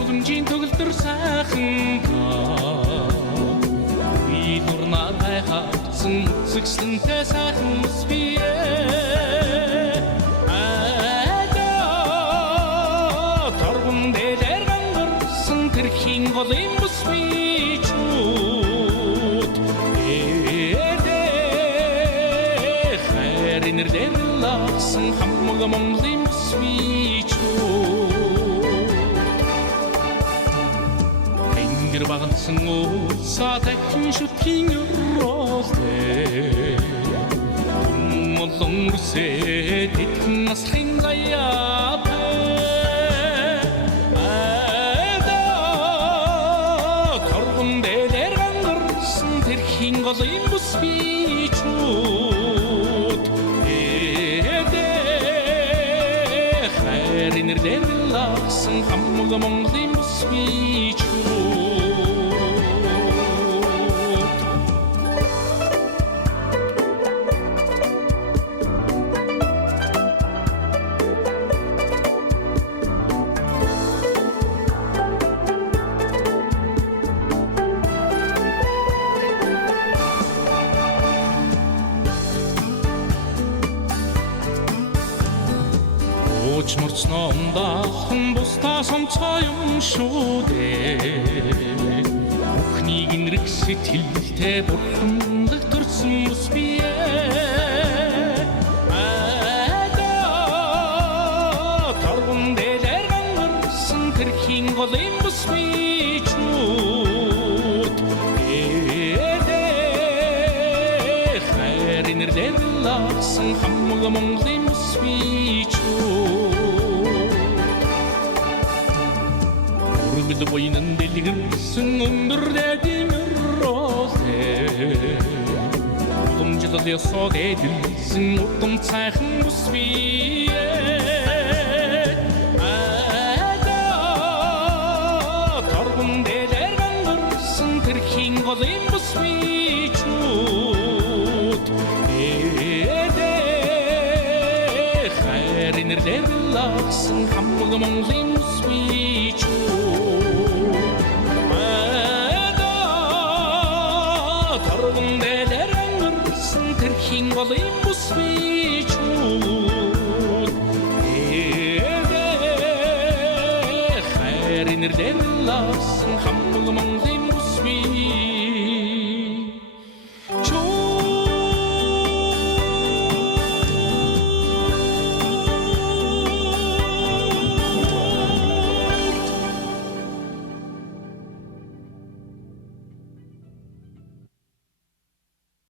уламжийн төгөлдөр сайхан та би дурнаар хайхавцсан үзэгсэнтэй сайхан ус бие торгон дээр гангарсан тэрхийн голын бус бичүүд хайрнэр лавсан хамаг Монголын бус бичүүд тэнгэр багтсан уусаа дахин шүтхийн өрөөлтэй молон үрсээ тэтгэн наслахын заяа торгон дээр гангарсан тэрхийн голын бус бичүүд хайрнэр лавсан хамаг Монголын бус бичүүд Морцноондахан бусдаа сонцоо юм шүү дээ Бүхнийг инрэг сэтгэлтэй бурханлаг төрсөн ус бие торгон дээр гангарсан тэрхийн голын бус бичүүд хайрнэр лавсан хамаг Монголын бус бичүүд Urgul boynun delirsin önдөр дэмэрролээ Удамжлал ясаг эдэлсэн удам цайхан бус бие торгон дээр гангарсан тэрхийн голын бус бичүүд хайрнэр лавсан хамаг Монголын бус бичүүд торгон дээр гангарсан тэрхийн голын бус бичүүд хайрнэр лавсан